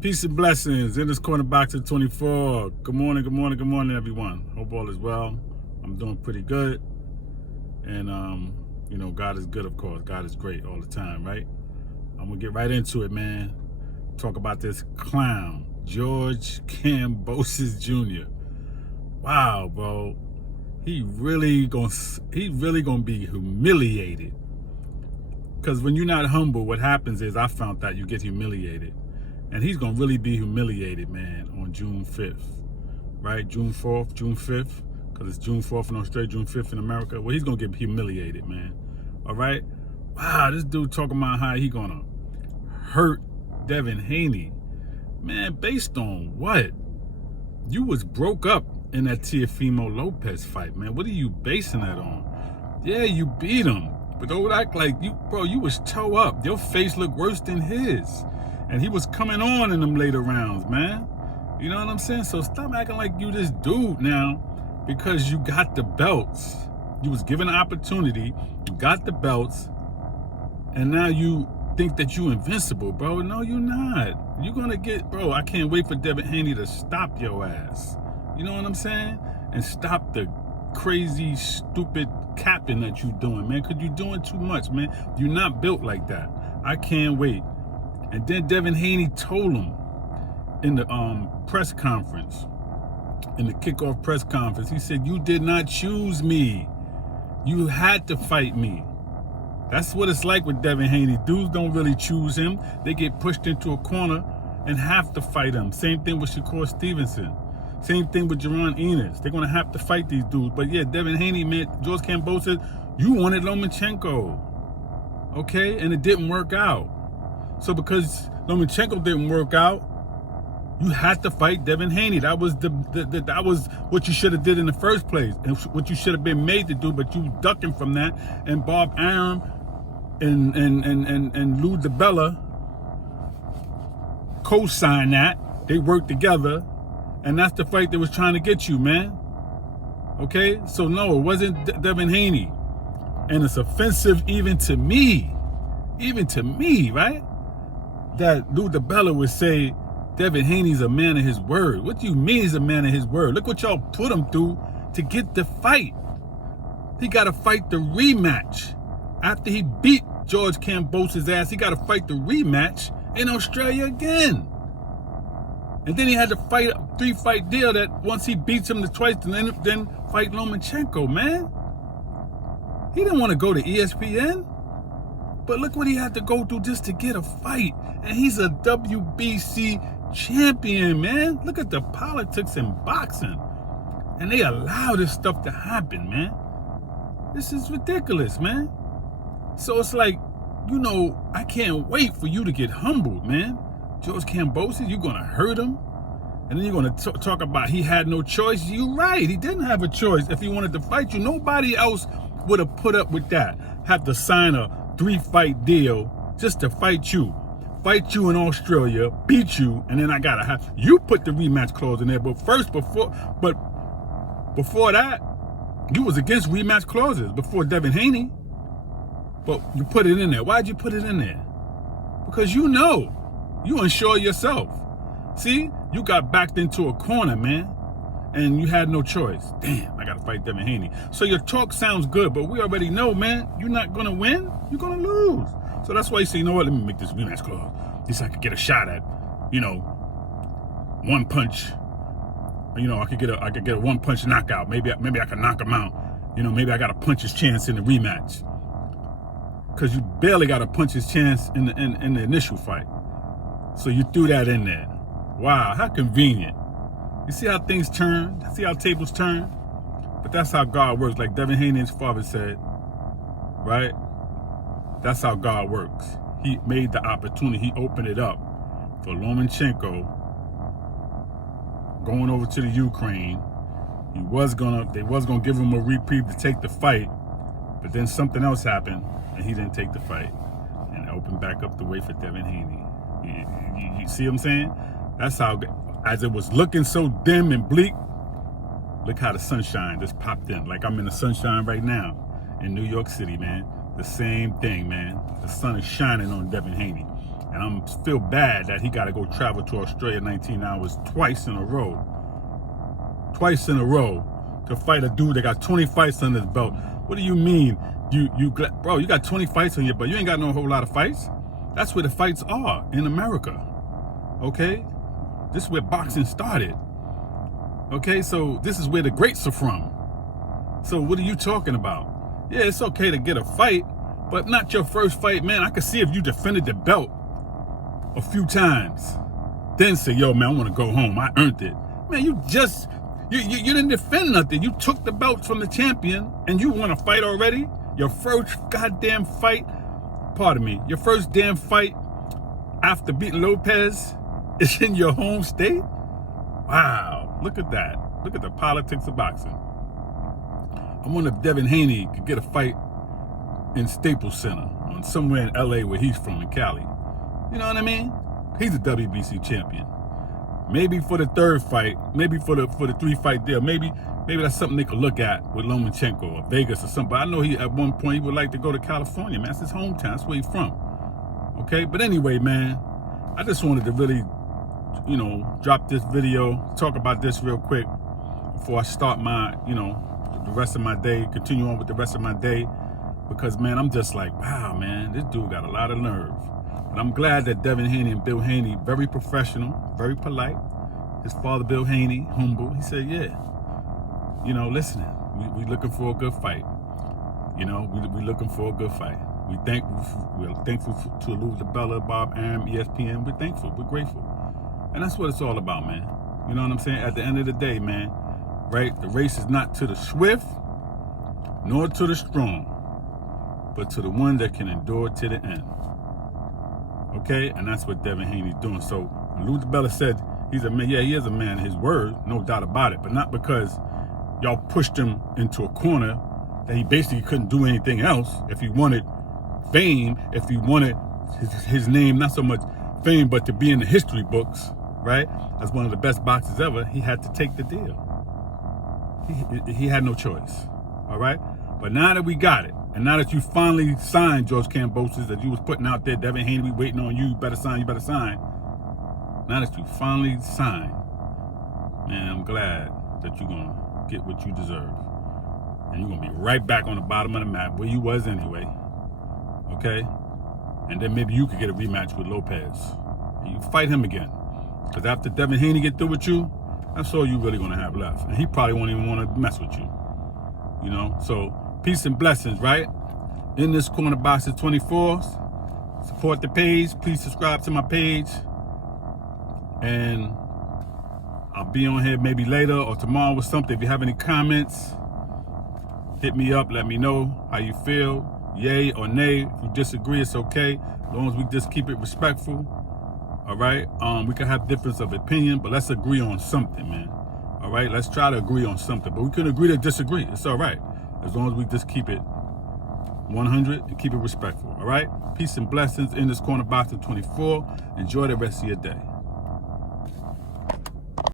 Peace and blessings in this corner box at 24. Good morning, good morning, good morning, everyone. Hope all is well. I'm doing pretty good. And, God is good, of course. God is great all the time, right? I'm going to get right into it, man. Talk about this clown, George Kambosos Jr. Wow, bro. He really gonna be humiliated. Because when you're not humble, what happens is I found out you get humiliated. And he's going to really be humiliated, man, on June 5th, right? June 4th, June 5th, because it's June 4th in Australia, June 5th in America. Well, he's going to get humiliated, man, all right? Wow, this dude talking about how he going to hurt Devin Haney. Man, based on what? You was broke up in that Teofimo Lopez fight, man. What are you basing that on? Yeah, you beat him, but don't act like you was toe up. Your face looked worse than his. And he was coming on in them later rounds, man. You know what I'm saying? So stop acting like you this dude now because you got the belts. You was given an opportunity, you got the belts, and now you think that you invincible, bro. No, you're not. You're gonna get, bro, I can't wait for Devin Haney to stop your ass. You know what I'm saying? And stop the crazy, stupid capping that you doing, man, because you're doing too much, man. You're not built like that. I can't wait. And then Devin Haney told him in the press conference, in the kickoff press conference, he said, you did not choose me. You had to fight me. That's what it's like with Devin Haney. Dudes don't really choose him. They get pushed into a corner and have to fight him. Same thing with Shakur Stevenson. Same thing with Jaron Enos. They're going to have to fight these dudes. But yeah, Devin Haney, man, George Kambosos, you wanted Lomachenko. Okay? And it didn't work out. So because Lomachenko didn't work out, you had to fight Devin Haney. That was that was what you should have did in the first place, and what you should have been made to do. But you ducking from that, and Bob Arum and Lou DiBella co-signed that. They worked together, and that's the fight that was trying to get you, man. Okay, so no, it wasn't Devin Haney, and it's offensive even to me, right? That Lou DiBella would say Devin Haney's a man of his word. What do you mean he's a man of his word? Look what y'all put him through to get the fight. He got to fight the rematch. After he beat George Kambosos' ass, he got to fight the rematch in Australia again. And then he had to fight a 3-fight deal that once he beats him twice, then fight Lomachenko, man. He didn't want to go to ESPN. But look what he had to go through just to get a fight. And he's a WBC champion, man. Look at the politics in boxing. And they allow this stuff to happen, man. This is ridiculous, man. So it's like, I can't wait for you to get humbled, man. George Kambosos, you're going to hurt him. And then you're going to talk about he had no choice. You're right. He didn't have a choice. If he wanted to fight you, nobody else would have put up with that. Have to sign a 3-fight deal just to fight you in Australia, beat you, and then I gotta have you put the rematch clause in there. But before that, you was against rematch clauses before Devin Haney. But you put it in there. Why'd you put it in there? Because you unsure yourself. See, you got backed into a corner, man. And you had no choice. Damn, I gotta fight Devin Haney. So your talk sounds good, but we already know, man, you're not gonna win, you're gonna lose. So that's why you say, you know what, let me make this rematch clause. At least I could get a shot at, one punch. I could get a one-punch knockout. Maybe I can knock him out. Maybe I got a puncher's chance in the rematch. Because you barely got a puncher's chance in the initial fight. So you threw that in there. Wow, how convenient. You see how things turn? See how tables turn? But that's how God works. Like Devin Haney's father said, right? That's how God works. He made the opportunity. He opened it up for Lomachenko going over to the Ukraine. They was gonna give him a reprieve to take the fight, but then something else happened, and he didn't take the fight, and it opened back up the way for Devin Haney. You see what I'm saying? That's how. As it was looking so dim and bleak, look how the sunshine just popped in. Like I'm in the sunshine right now in New York City, man. The same thing, man. The sun is shining on Devin Haney. And I'm feel bad that he got to go travel to Australia 19 hours twice in a row to fight a dude that got 20 fights on his belt. What do you mean? Bro, you got 20 fights on your belt. You ain't got no whole lot of fights. That's where the fights are in America. Okay? This is where boxing started. Okay, so this is where the greats are from. So what are you talking about? Yeah, it's okay to get a fight, but not your first fight, man. I could see if you defended the belt a few times, then say, yo, man, I want to go home. I earned it. Man, you didn't defend nothing. You took the belt from the champion and you want to fight already? Your first goddamn fight, pardon me, your first damn fight after beating Lopez is in your home state? Wow, look at that. Look at the politics of boxing. I wonder if Devin Haney could get a fight in Staples Center or somewhere in LA where he's from, in Cali. You know what I mean? He's a WBC champion. Maybe for the third fight, maybe for the 3-fight deal, maybe that's something they could look at with Lomachenko or Vegas or something. But I know he at one point he would like to go to California, man. That's his hometown. That's where he's from. Okay, but anyway, man, I just wanted to really, drop this video, talk about this real quick before I start my, the rest of my day, continue on with the rest of my day, because, man, I'm just like, wow, man, this dude got a lot of nerve. And I'm glad that Devin Haney and Bill Haney, very professional, very polite. His father, Bill Haney, humble. He said, yeah, listen, we looking for a good fight. We looking for a good fight. We're thankful to Lou DiBella, Bob Arum, ESPN. We're thankful. We're grateful. And that's what it's all about, man. You know what I'm saying? At the end of the day, man, right? The race is not to the swift, nor to the strong, but to the one that can endure to the end. Okay? And that's what Devin Haney's doing. So when Lou DiBella said he's a man, yeah, he is a man of his word, no doubt about it, but not because y'all pushed him into a corner that he basically couldn't do anything else. If he wanted fame, if he wanted his name, not so much fame, but to be in the history books, right, as one of the best boxers ever, he had to take the deal. He had no choice, all right? But now that we got it, and now that you finally signed George Kambosos, that you was putting out there, Devin Haney, we waiting on you, you better sign. Now that you finally signed, man, I'm glad that you're going to get what you deserve. And you're going to be right back on the bottom of the map where you was anyway, okay? And then maybe you could get a rematch with Lopez. And you fight him again. Because after Devin Haney get through with you, that's all you really going to have left. And he probably won't even want to mess with you. So peace and blessings, right? In this corner, Boxer 24. Support the page. Please subscribe to my page. And I'll be on here maybe later or tomorrow with something. If you have any comments, hit me up. Let me know how you feel. Yay or nay. If you disagree, it's okay. As long as we just keep it respectful. All right? We can have difference of opinion, but let's agree on something, man. All right? Let's try to agree on something. But we can agree to disagree. It's all right. As long as we just keep it 100 and keep it respectful. All right? Peace and blessings in this corner, Boxer 24. Enjoy the rest of your day.